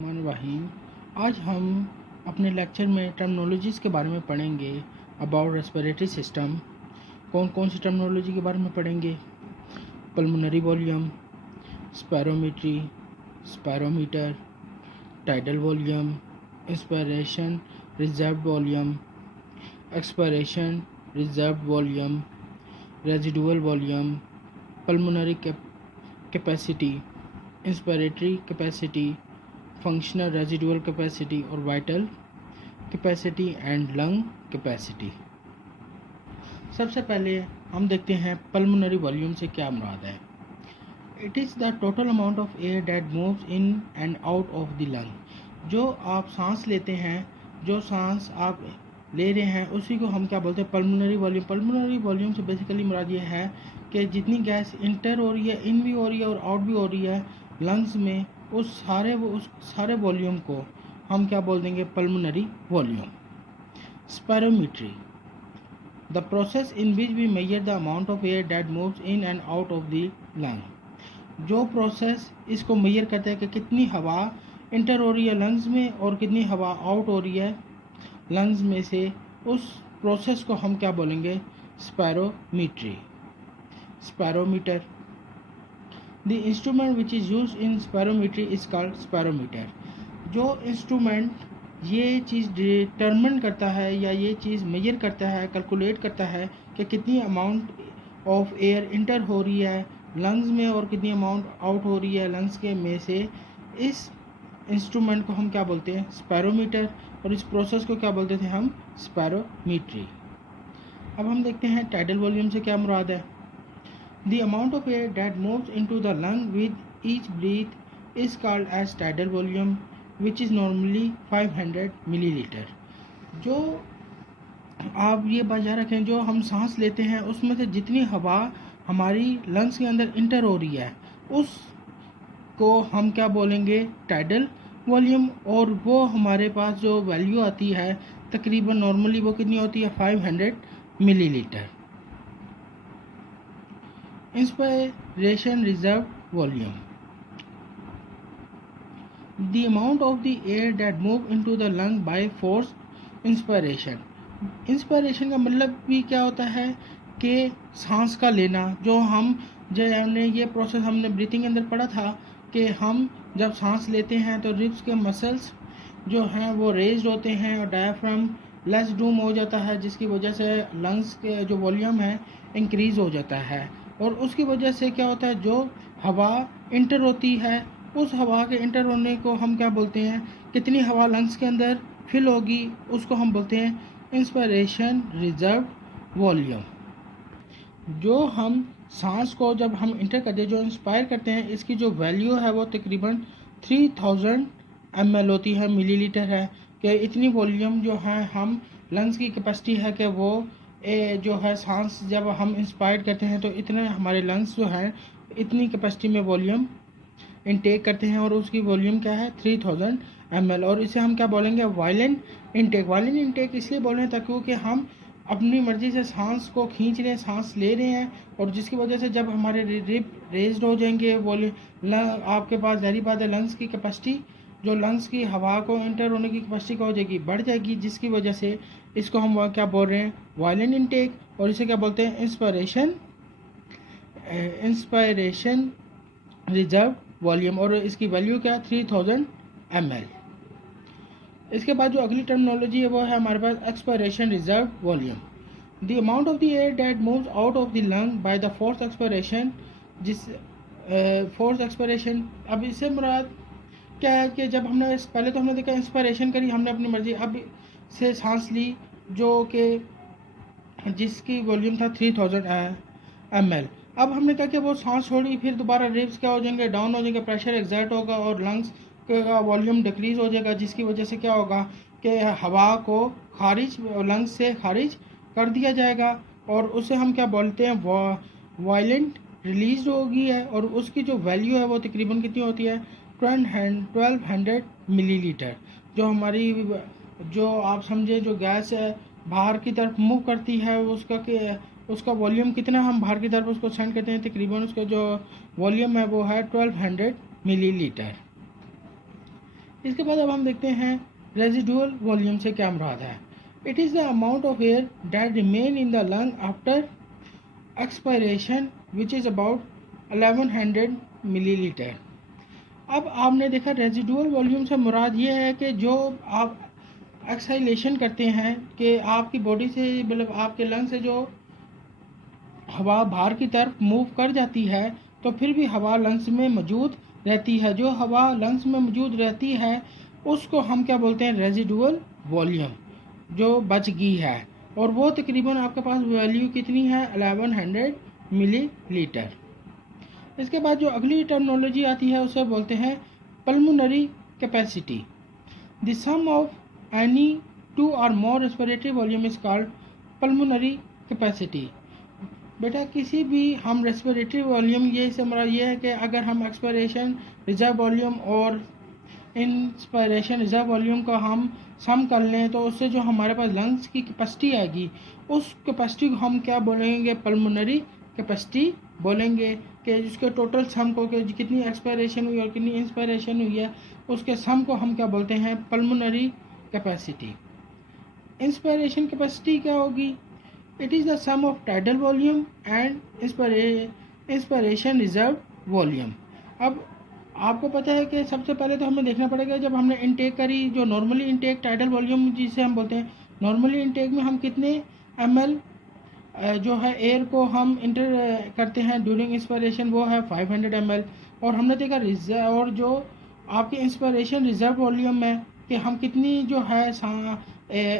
रहीम। आज हम अपने लेक्चर में टर्मिनोलॉजीज़ के बारे में पढ़ेंगे अबाउट रेस्पिरेटरी सिस्टम। कौन कौन सी टर्मिनोलॉजी के बारे में पढ़ेंगे? Pulmonary volume, spirometry, spirometer, tidal volume, inspiration reserve volume, expiration reserve volume, residual volume, pulmonary capacity, inspiratory capacity, functional residual capacity और vital capacity and lung capacity. सबसे पहले हम देखते हैं पल्मोनरी वॉल्यूम से क्या मुराद है। It is the total amount of air that moves in and out of the lung. जो आप सांस लेते हैं, जो सांस आप ले रहे हैं, उसी को हम क्या बोलते हैं? Pulmonary volume. पल्मोनरी वॉल्यूम से बेसिकली मुराद ये है कि जितनी गैस इंटर हो रही है, इन भी हो रही है और आउट भी हो रही है लंग्स में, उस सारे वॉल्यूम को हम क्या बोल देंगे? Pulmonary volume. Spirometry, the process in which we measure the amount of air that moves in and out of the lung. जो प्रोसेस इसको मेजर करता है कि कितनी हवा इंटर हो रही है लंग्स में और कितनी हवा आउट हो रही है लंग्स में से, उस प्रोसेस को हम क्या बोलेंगे? Spirometry. Spirometer, the instrument which is use in spirometry is called spirometer. जो इंस्ट्रूमेंट ये चीज़ डिटरमिन करता है या ये चीज़ मेजर करता है, कैलकुलेट करता है कि कितनी अमाउंट ऑफ एयर इंटर हो रही है लंग्स में और कितनी अमाउंट आउट हो रही है लंग्स के में से, इस इंस्ट्रूमेंट को हम क्या बोलते हैं? स्पायरोमीटर। और इस प्रोसेस को क्या बोलते थे हम? स्पायरोमेट्री। अब हम देखते हैं टाइडल वॉल्यूम से क्या मुराद है। The amount of air that moves into the lung with each breath is called as tidal volume, which is normally 500 milliliter. जो आप ये बात याद रखें, जो हम सांस लेते हैं उसमें से जितनी हवा हमारी लंग्स के अंदर इंटर हो रही है, उसको हम क्या बोलेंगे? Tidal volume. और वो हमारे पास जो वैल्यू आती है तकरीबन नॉर्मली वो कितनी होती है? 500 millilitre. Inspiration reserve volume, the amount of the air that move into the lung by force inspiration. Inspiration का मतलब भी क्या होता है कि सांस का लेना। जो हमने ये प्रोसेस हमने ब्रीथिंग के अंदर पढ़ा था कि हम जब सांस लेते हैं तो रिब्स के मसल्स जो हैं वो रेज्ड होते हैं और डायफ्राम लेस डूम हो जाता है, जिसकी वजह से लंग्स के जो वॉल्यूम है इंक्रीज़ हो जाता है। और उसकी वजह से क्या होता है? जो हवा इंटर होती है, उस हवा के इंटर होने को हम क्या बोलते हैं? कितनी हवा लंग्स के अंदर फिल होगी उसको हम बोलते हैं इंस्पायरेशन रिजर्व वॉल्यूम। जो हम सांस को जब हम इंटर करते हैं, जो इंस्पायर करते हैं, इसकी जो वैल्यू है वो तकरीबन 3000 ml होती है, मिलीलीटर है। कि इतनी वॉल्यूम जो है हम लंग्स की कैपेसिटी है कि वो जो है सांस जब हम इंस्पायर करते हैं तो इतने हमारे लंग्स जो है इतनी कैपेसिटी में वॉल्यूम इनटेक करते हैं और उसकी वॉल्यूम क्या है? 3000 ml। और इसे हम क्या बोलेंगे? Violent intake. वायलेंट इनटेक इसलिए बोल रहे हैं ताकि हम अपनी मर्ज़ी से सांस को खींच रहे हैं, सांस ले रहे हैं, और जिसकी वजह से जब हमारे रिब रेज्ड हो जाएंगे, आपके पास ज़ाहिर बात है लंग्स की कैपेसिटी, जो लंग्स की हवा को इंटर होने की कैपेसिटी क्या हो जाएगी? बढ़ जाएगी, जिसकी वजह से इसको हम क्या बोल रहे हैं? Violent intake. और इसे क्या बोलते हैं? Inspiration reserve volume. और इसकी वैल्यू क्या? 3000 ml। इसके बाद जो अगली टर्मिनोलॉजी है वो है हमारे पास expiration reserve volume. The amount of the air that moves out of the lung by the force expiration. Force expiration, अब इससे मुराद क्या है कि जब हमने पहले तो हमने देखा इंस्पायरेशन करी हमने अपनी मर्जी, अब से सांस ली जो कि जिसकी वॉल्यूम था 3000 ml। अब हमने कहा कि वो सांस छोड़ी, फिर दोबारा रिब्स क्या हो जाएंगे? डाउन हो जाएंगे, प्रेशर एग्जर्ट होगा और लंग्स का वॉल्यूम डिक्रीज हो जाएगा, जिसकी वजह से क्या होगा कि हवा को लंग्स से खारिज कर दिया जाएगा और उसे हम क्या बोलते हैं? वायलेंट रिलीज होगी है। और उसकी जो वैल्यू है वो तकरीबन कितनी होती है? 1200 मिलीलीटर। जो हमारी जो आप समझे जो गैस है बाहर की तरफ मूव करती है, उसका वॉल्यूम कितना हम बाहर की तरफ उसको सेंड करते हैं, तकरीबन उसका जो वॉल्यूम है वो है 1200 मिलीलीटर। इसके बाद अब हम देखते हैं रेजिडुअल वॉल्यूम से क्या मुराद है। It is the amount of air that remain in the lung after expiration which is about 1100 millilitre. अब आपने देखा रेजिडुअल वॉल्यूम से मुराद ये है कि जो आप एक्सहालेशन करते हैं कि आपकी बॉडी से मतलब आपके लंग से जो हवा बाहर की तरफ मूव कर जाती है तो फिर भी हवा लंग्स में मौजूद रहती है। जो हवा लंग्स में मौजूद रहती है उसको हम क्या बोलते हैं, रेजिडुअल वॉल्यूम, जो बच गई है। और वो तकरीबन आपके पास वैल्यू कितनी है, 1100 मिलीलीटर। इसके बाद जो अगली टर्मिनोलॉजी आती है उसे बोलते हैं pulmonary capacity. The sum of any two or more respiratory volume is called pulmonary capacity. बेटा किसी भी हम रेस्पिरेटरी वॉल्यूम ये से हमारा ये है कि अगर हम एक्सपायरेशन रिजर्व वॉल्यूम और इंस्पायरेशन रिजर्व वॉल्यूम का हम सम कर लें तो उससे जो हमारे पास लंग्स की कैपेसिटी आएगी उस कैपेसिटी को हम क्या बोलेंगे, पल्मोनरी कैपेसिटी बोलेंगे। कि जिसके टोटल सम को कि कितनी एक्सपायरेशन हुई और कितनी इंस्पायरेशन हुई है उसके सम को हम क्या बोलते हैं, पल्मोनरी कैपेसिटी। इंस्पायरेशन कैपेसिटी क्या होगी, it is the sum of tidal volume and inspiration reserve volume. अब आपको पता है कि सबसे पहले तो हमें देखना पड़ेगा जब हमने इनटेक करी, जो नॉर्मली इनटेक टाइडल वॉल्यूम जिसे हम बोलते हैं, नॉर्मली इनटेक में हम कितने ml जो है एयर को हम इंटर करते हैं ड्यूरिंग इंस्पायरेशन, वो है 500 ml। और हमने देखा रिजर्व और जो आपकी इंस्पायरेशन रिजर्व वॉल्यूम में कि हम कितनी जो है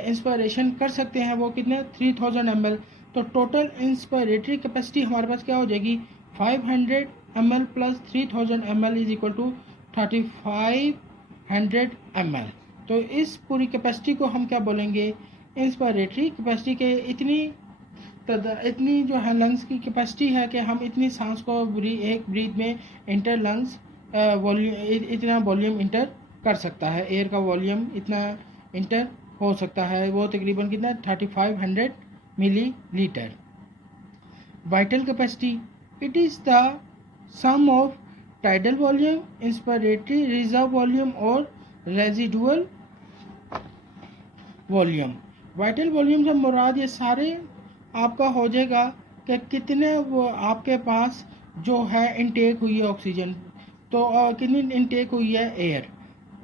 इंस्पायरेशन कर सकते हैं वो कितने 3000 ml। तो टोटल इंस्पायरेटरी कैपेसिटी हमारे पास क्या हो जाएगी, 500 ml plus 3000 ml is equal to 3500 ml। तो इस पूरी कैपेसिटी को हम क्या बोलेंगे, इंस्पायरेटरी कैपेसिटी के इतनी जो है लंग्स की कैपेसिटी है कि हम इतनी सांस को एक ब्रीथ में इंटर लंग्स वॉल्यूम इतना वॉल्यूम इंटर कर सकता है, एयर का वॉल्यूम इतना इंटर हो सकता है, वो तकरीबन कितना 3500 millilitre. Vital capacity, it is the sum of tidal volume, inspiratory reserve volume और रेजिडुअल वॉल्यूम। वाइटल वॉल्यूम से मुराद ये सारे आपका हो जाएगा कि कितने वो आपके पास जो है इनटेक हुई है ऑक्सीजन, तो कितनी इनटेक हुई है एयर।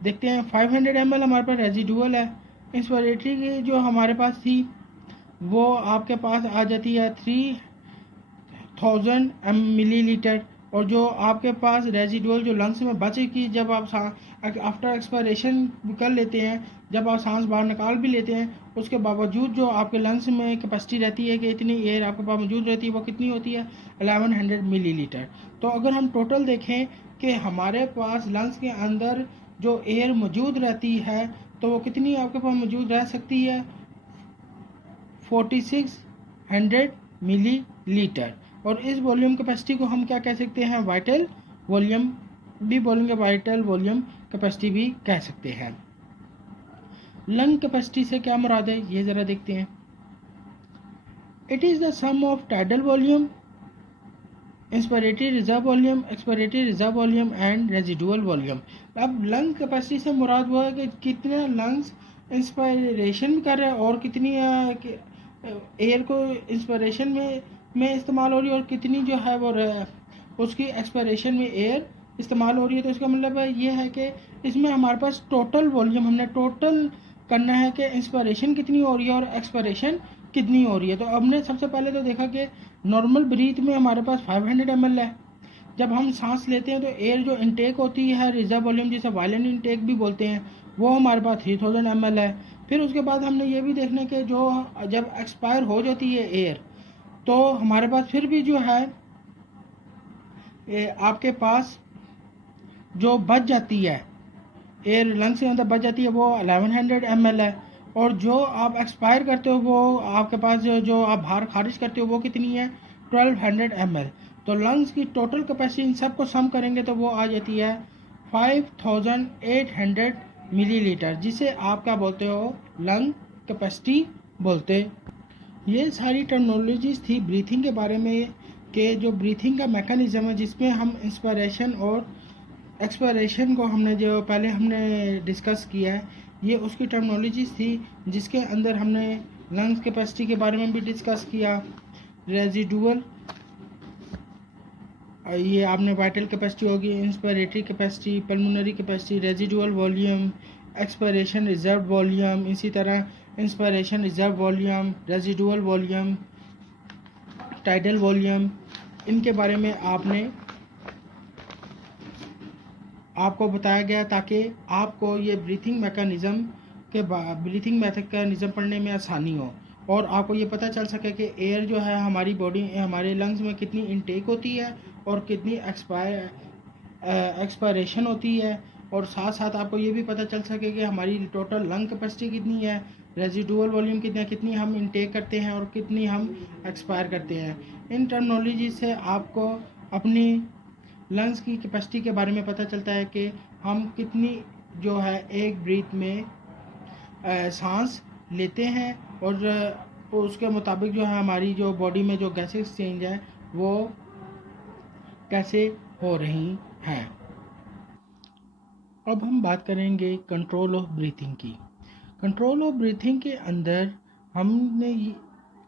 देखते हैं 500 ml हमारे पास रेजिडुअल है। इंस्पायरेटरी की जो हमारे पास थी वो आपके पास आ जाती है 3000 मिलीलीटर। और जो आपके पास रेजिडुअल जो लंग्स में बचेगी जब आप आफ्टर एक्सपायरेशन कर लेते हैं, जब आप सांस बाहर निकाल भी लेते हैं, उसके बावजूद जो आपके लंग्स में कैपेसिटी रहती है कि इतनी एयर आपके पास मौजूद रहती है वो कितनी होती है, 1100 मिलीलीटर। तो अगर हम टोटल देखें कि हमारे पास लंग्स के अंदर जो एयर मौजूद रहती है तो वो कितनी आपके पास मौजूद रह सकती है, 4600 मिलीलीटर। और इस वॉल्यूम कैपेसिटी को हम क्या कह सकते हैं, वाइटल वॉल्यूम भी बोलेंगे, वाइटल वॉल्यूम कैपेसिटी भी कह सकते हैं। लंग कैपेसिटी से क्या मुराद है ये ज़रा देखते हैं। It is the sum of tidal volume, inspiratory reserve volume, expiratory reserve volume and residual volume. अब लंग कैपेसिटी से मुराद वो है कि कितने लंग्स इंस्पायरेशन कर रहे हैं और कितनी एयर को इंस्पायरेशन में इस्तेमाल हो रही है और कितनी जो है वो उसकी एक्सपायरेशन में एयर इस्तेमाल हो रही है। तो इसका मतलब ये है कि इसमें हमारे पास टोटल वॉल्यूम हमने टोटल करना है कि इंस्पायरेशन कितनी हो रही है और एक्सपायरेशन कितनी हो रही है। तो हमने सबसे पहले तो देखा कि नॉर्मल ब्रीथ में हमारे पास 500 ml है। जब हम सांस लेते हैं तो एयर जो इनटेक होती है रिजर्व वॉल्यूम जिसे वायलेंट इनटेक भी बोलते हैं वो हमारे पास 3000 ml है। फिर उसके बाद हमने ये भी देखना कि जो जब एक्सपायर हो जाती है एयर तो हमारे पास फिर भी जो है आपके पास जो बच जाती है एयर लंग्स के अंदर बच जाती है वो 1100 ml है। और जो आप एक्सपायर करते हो वो आपके पास जो आप बाहर खारिज करते हो वो कितनी है, 1200 ml। तो लंग्स की टोटल कैपेसिटी इन सब को सम करेंगे तो वो आ जाती है 5800 मिलीलीटर, जिसे आप क्या बोलते हो, लंग कैपेसिटी बोलते। ये सारी टर्मिनोलॉजीज थी ब्रीथिंग के बारे में कि जो ब्रीथिंग का मैकेनिज्म है जिसमें हम इंस्पायरेशन और एक्सपायरेशन को हमने जो पहले हमने डिस्कस किया है, ये उसकी टर्मिनोलॉजीज थी जिसके अंदर हमने लंग्स कैपेसिटी के बारे में भी डिस्कस किया, रेजिडुअल, ये आपने वाइटल कैपेसिटी होगी, inspiratory capacity, pulmonary capacity, residual volume, expiration reserve volume, इसी तरह inspiration reserve volume, residual volume, tidal volume, इनके बारे में आपको बताया गया ताकि आपको ये ब्रीथिंग मैकेनिज़्म पढ़ने में आसानी हो और आपको ये पता चल सके कि एयर जो है हमारी बॉडी हमारे लंग्स में कितनी इनटेक होती है और कितनी एक्सपायरेशन होती है, और साथ साथ आपको ये भी पता चल सके कि हमारी टोटल लंग कैपेसिटी कितनी है, रेजिडुअल वॉल्यूम कितनी हम इनटेक करते हैं और कितनी हम एक्सपायर करते हैं। इन टर्मिनोलॉजी से आपको अपनी लंग्स की कैपेसिटी के बारे में पता चलता है कि हम कितनी जो है एक ब्रीथ में सांस लेते हैं और उसके मुताबिक जो है हमारी जो बॉडी में जो गैसेस चेंज है वो कैसे हो रही हैं। अब हम बात करेंगे कंट्रोल ऑफ ब्रीथिंग की। कंट्रोल ऑफ ब्रीथिंग के अंदर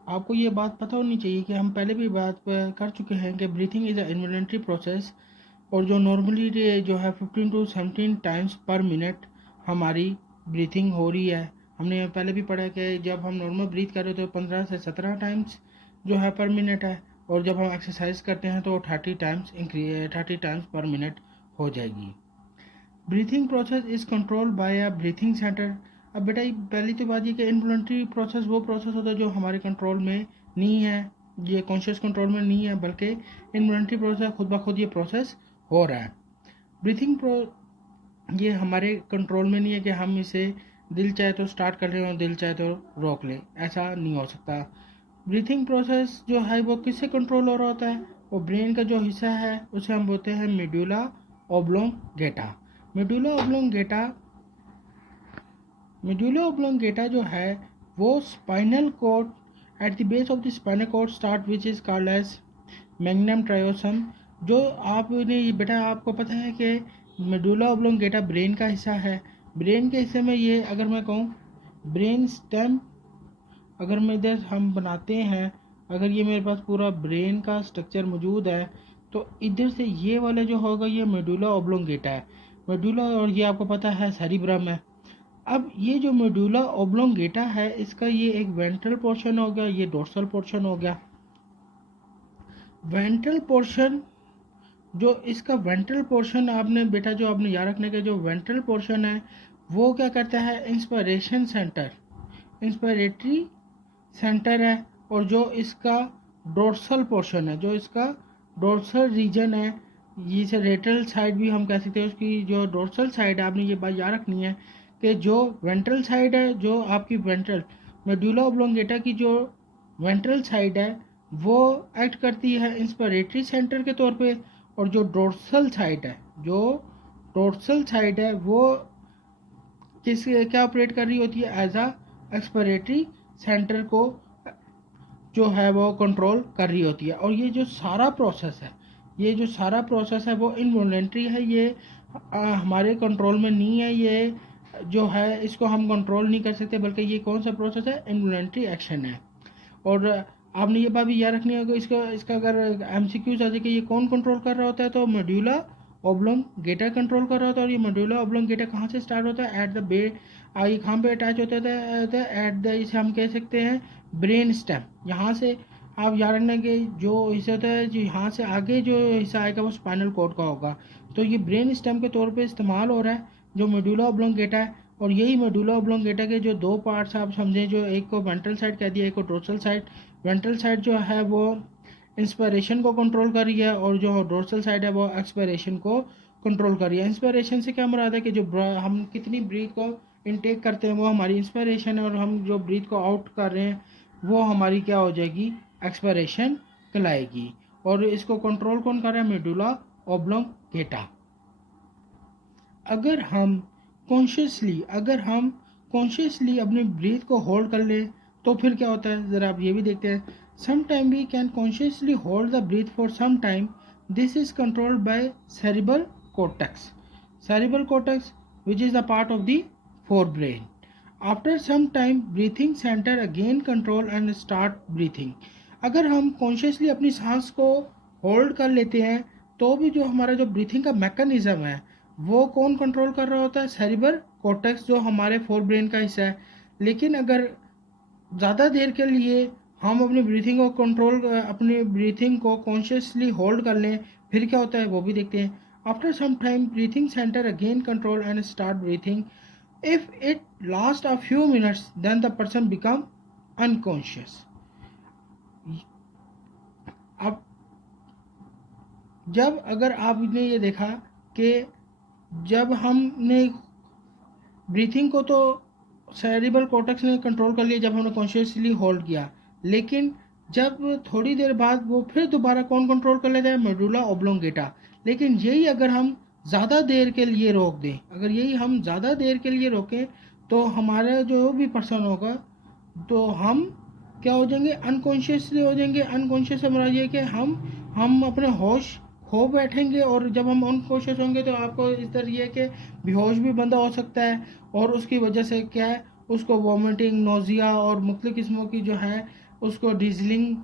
आपको ये बात पता होनी चाहिए कि हम पहले भी बात कर चुके हैं कि ब्रीथिंग इज़ अ इन्वॉलंटरी प्रोसेस, और जो नॉर्मली जो है 15 to 17 टाइम्स पर मिनट हमारी ब्रीथिंग हो रही है। हमने पहले भी पढ़ा कि जब हम नॉर्मल ब्रीथ कर रहे हो तो 15 से 17 टाइम्स जो है पर मिनट है, और जब हम एक्सरसाइज करते हैं तो 30 टाइम्स पर मिनट हो जाएगी। Breathing process is control by a breathing centre. अब बेटा पहली तो बात ये कि इनवॉलंटरी प्रोसेस वो प्रोसेस होता है जो हमारे कंट्रोल में नहीं है, ये कॉन्शियस कंट्रोल में नहीं है, बल्कि इनवॉलंटरी प्रोसेस खुद ब खुद ये प्रोसेस हो रहा है। ये हमारे कंट्रोल में नहीं है कि हम इसे दिल चाहे तो स्टार्ट कर लें और दिल चाहे तो रोक लें, ऐसा नहीं हो सकता। ब्रीथिंग प्रोसेस जो है वो किससे कंट्रोल हो रहा होता है, वो ब्रेन का जो हिस्सा है उसे हम बोलते हैं मेडुला ऑब्लोंगेटा। मेडुला ऑब्लोंगेटा जो है वो spinal cord at the base of the spinal cord start which is called as magnum ट्रायोसम। जो आपने बेटा आपको पता है कि मेडुला ऑब्लोंगेटा ब्रेन का हिस्सा है। ब्रेन के हिस्से में ये अगर मैं कहूँ ब्रेन स्टेम, अगर मैं इधर हम बनाते हैं, अगर ये मेरे पास पूरा ब्रेन का स्ट्रक्चर मौजूद है तो इधर से ये वाला जो होगा ये मेडुला ऑब्लोंगेटा है। मेडुला, और ये आपको पता है सेरिब्रम है। अब ये जो मेडुला ऑब्लोंगेटा है इसका ये एक वेंट्रल पोर्शन हो गया, ये डोर्सल पोर्शन हो गया। वेंट्रल पोर्शन, जो इसका वेंट्रल पोर्शन आपने बेटा जो आपने याद रखने का जो वेंट्रल पोर्शन है वो क्या करता है, इंस्पायरेटरी सेंटर है, और जो इसका डोर्सल पोर्शन है, जो इसका डोर्सल रीजन है, जिसे रेटल साइड भी हम कह सकते हैं, उसकी जो डोर्सल साइड है आपने ये बात याद रखनी है कि जो वेंट्रल साइड है, जो आपकी वेंट्रल मेडुला ऑब्लोंगेटा की जो वेंट्रल साइड है वो एक्ट करती है इंस्पायरेटरी सेंटर के तौर पे, और जो डोर्सल साइड है वो क्या ऑपरेट कर रही होती है, एज अ एक्सपायरेटरी सेंटर को जो है वो कंट्रोल कर रही होती है। और ये जो सारा प्रोसेस है वो इनवॉलंटरी है, ये हमारे कंट्रोल में नहीं है, ये जो है इसको हम कंट्रोल नहीं कर सकते, बल्कि ये कौन सा प्रोसेस है, इनवॉलंटरी एक्शन है। और आपने ये बात भी याद रखनी होगी, इसका अगर एमसीक्यूज आ जाए कि ये कौन कंट्रोल कर रहा होता है, तो मेडुला ऑब्लोंगेटा कंट्रोल कर रहा होता है। और ये मेडुला ऑब्लोंगेटा कहाँ से स्टार्ट होता है, एट द बे, ये कहाँ पे अटैच होता है, एट द, इसे हम कह सकते हैं ब्रेन स्टेम। यहाँ से आप याद रखना कि जो हिस्सा होता है जो यहाँ से आगे जो हिस्सा आएगा वो स्पाइनल कॉर्ड का होगा, तो ये ब्रेन स्टेम के तौर पे इस्तेमाल हो रहा है जो मेडुला ऑब्लोंगेटा है। और यही मेडुला ऑब्लोंगेटा के जो दो पार्ट्स आप समझें, जो एक को वेंट्रल साइड कह दिया, एक को डोर्सल साइड। वेंट्रल साइड जो है वो इंस्पायरेशन को कंट्रोल कर रही है, और जो डोर्सल साइड है वो एक्सपायरेशन को कंट्रोल कर रही है। इंस्पायरेशन से क्या मुराद है कि जो हम कितनी ब्रीथ को इनटेक करते हैं वो हमारी इंस्पायरेशन है, और हम जो ब्रीथ को आउट कर रहे हैं वो हमारी क्या हो जाएगी, एक्सपायरेशन कहलाएगी। और इसको कंट्रोल कौन कर रहा है, मेडुला ऑब्लोंगेटा। अगर हम कॉन्शियसली अपनी ब्रीथ को होल्ड कर ले तो फिर क्या होता है, ज़रा आप ये भी देखते हैं। Some time we can consciously hold the breath for some time, this is controlled by cerebral cortex. cerebral cortex, which is the part of the forebrain. After some time, breathing center again control and start breathing. अगर हम consciously अपनी सांस को hold कर लेते हैं तो भी जो हमारा जो ब्रीथिंग का मैकेनिज्म है वो कौन कंट्रोल कर रहा होता है? सेरिब्रल कॉर्टेक्स, जो हमारे फोर ब्रेन का हिस्सा है. लेकिन अगर ज़्यादा देर के लिए हम अपनी ब्रीथिंग को कॉन्शियसली होल्ड कर लें, फिर क्या होता है वो भी देखते हैं. After some time breathing centre again control and start breathing. If it last a few minutes then the person become unconscious. अब जब अगर आपने ये देखा कि जब हमने ब्रीथिंग को तो सेरिब्रल कॉर्टेक्स ने कंट्रोल कर लिया जब हमने कॉन्शियसली होल्ड किया, लेकिन जब थोड़ी देर बाद वो फिर दोबारा कौन कंट्रोल कर लेता है? Medulla oblongata. लेकिन यही अगर हम ज़्यादा देर के लिए रोक दें, अगर यही हम ज़्यादा देर के लिए रोकें तो हमारा जो भी पर्सन होगा तो हम क्या हो जाएंगे? अनकॉन्शियसली हो जाएंगे. अनकॉन्शियस हमारा ये कि हम अपने होश खो बैठेंगे, और जब हम अनकॉन्शियस होंगे तो आपको इस तरह ये कि बेहोश भी बंदा हो सकता है, और उसकी वजह से क्या है, उसको वॉमिटिंग, नोज़िया और मुख्तलिफ़ किस्मों की जो है उसको डिजलिंग,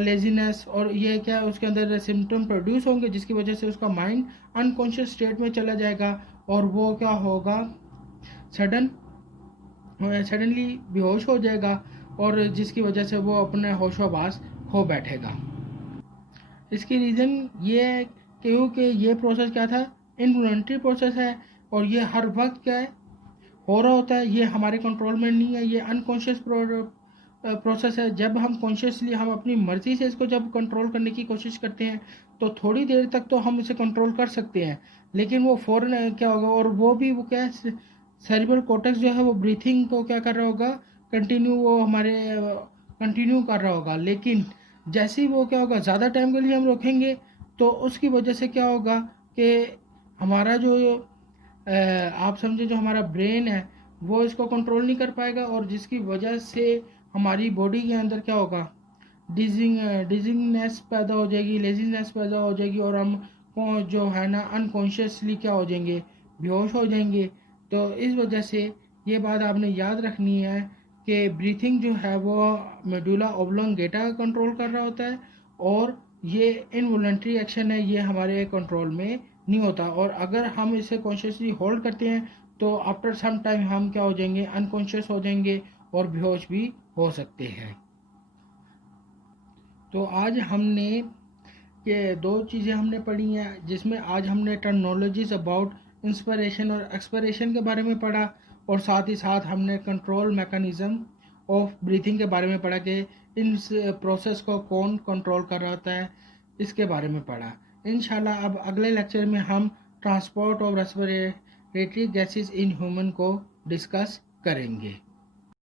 लेजीनेस, और ये क्या है उसके अंदर सिम्टम प्रोड्यूस होंगे जिसकी वजह से उसका माइंड अनकॉन्शियस स्टेट में चला जाएगा, और वो क्या होगा, सडनली बेहोश हो जाएगा, और जिसकी वजह से वो अपने होशोबास खो बैठेगा. इसकी रीज़न ये है क्योंकि ये प्रोसेस क्या था? इनवॉलंटरी प्रोसेस है, और ये हर वक्त क्या है हो रहा होता है. ये हमारे कंट्रोल में नहीं है, ये अनकॉन्शियस प्रोसेस है. जब हम कॉन्शियसली हम अपनी मर्ज़ी से इसको जब कंट्रोल करने की कोशिश करते हैं तो थोड़ी देर तक तो हम इसे कंट्रोल कर सकते हैं, लेकिन वो फ़ौरन क्या होगा, और वो भी वो क्या है, सेरिब्रल कॉर्टेक्स जो है वो ब्रीथिंग को क्या कर रहा होगा, कंटिन्यू कर रहा होगा. लेकिन जैसे ही वो क्या होगा, ज़्यादा टाइम के लिए हम रोकेंगे तो उसकी वजह से क्या होगा कि हमारा जो आप समझे जो हमारा ब्रेन है वो इसको कंट्रोल नहीं कर पाएगा, और जिसकी वजह से हमारी बॉडी के अंदर क्या होगा, डिजिंगनेस पैदा हो जाएगी, लेजीनेस पैदा हो जाएगी, और हम जो है ना अनकॉन्शियसली क्या हो जाएंगे, बेहोश हो जाएंगे. तो इस वजह से ये बात आपने याद रखनी है कि ब्रीथिंग जो है वो मेडुला ऑब्लोंगेटा कंट्रोल कर रहा होता है, और ये इनवॉलंटरी एक्शन है, ये हमारे कंट्रोल में नहीं होता. और अगर हम इसे कॉन्शियसली होल्ड करते हैं तो आफ्टर सम टाइम हम क्या हो जाएंगे, अनकॉन्शियस हो जाएंगे, और बेहोश भी हो सकते हैं. तो आज हमने ये दो चीज़ें हमने पढ़ी हैं, जिसमें आज हमने टर्मिनोलॉजीज अबाउट इंस्पिरेशन और एक्सपिरेशन के बारे में पढ़ा, और साथ ही साथ हमने कंट्रोल मैकेनिज़्म ऑफ ब्रीथिंग के बारे में पढ़ा कि इस प्रोसेस को कौन कंट्रोल कर रहा होता है, इसके बारे में पढ़ा. इंशाल्लाह अब अगले लेक्चर में हम transport of respiratory gases in human को डिस्कस करेंगे.